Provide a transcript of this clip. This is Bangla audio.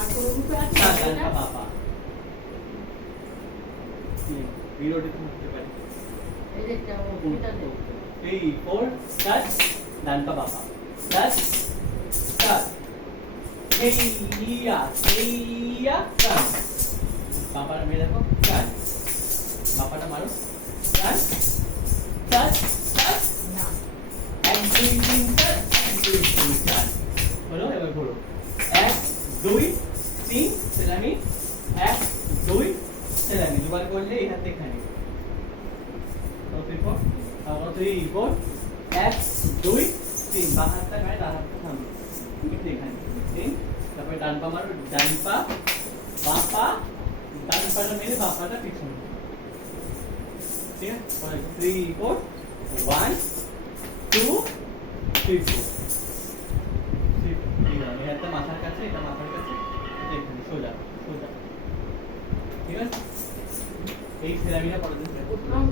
আর কোনো রূপে আছে ডান এটা? পা বাঁ পা। ভিডিওটি করতে পারি। এই যে এটা ওটা দে। 3 4 স্টার্ট। ডান পা বাঁ পা। Start start. হেইয়া হেইয়া স্টার্ট। বাঁ মেরে দেখো স্টার্ট। বাঁ পাটা মারো স্টার্ট স্টার্ট স্টার্ট। না 1 2 3 4 1 2 3 4 হলো। এবার ঘোরো 1 2 3 সেলামি 1 2 সেলামি দুবার করলে এই হাতে এখানে 3 4 আবার 3 4 1 2 3 বাঁ হাতটা গায়ে ডান হাতটা থামবে ঠিক এখানে 3 তারপরে ডান পা মারো ডান পা বাঁ পা ডান পাটা মেরে বাঁ পাটা পিছনে ঠিক আছে 3 4 1 2 3 4 এটা মাথার কাছে এটা মাথার কাছে এটা এখানে সোজা সোজা ঠিক আছে এই সেরামিটা পরের দিন প্রথম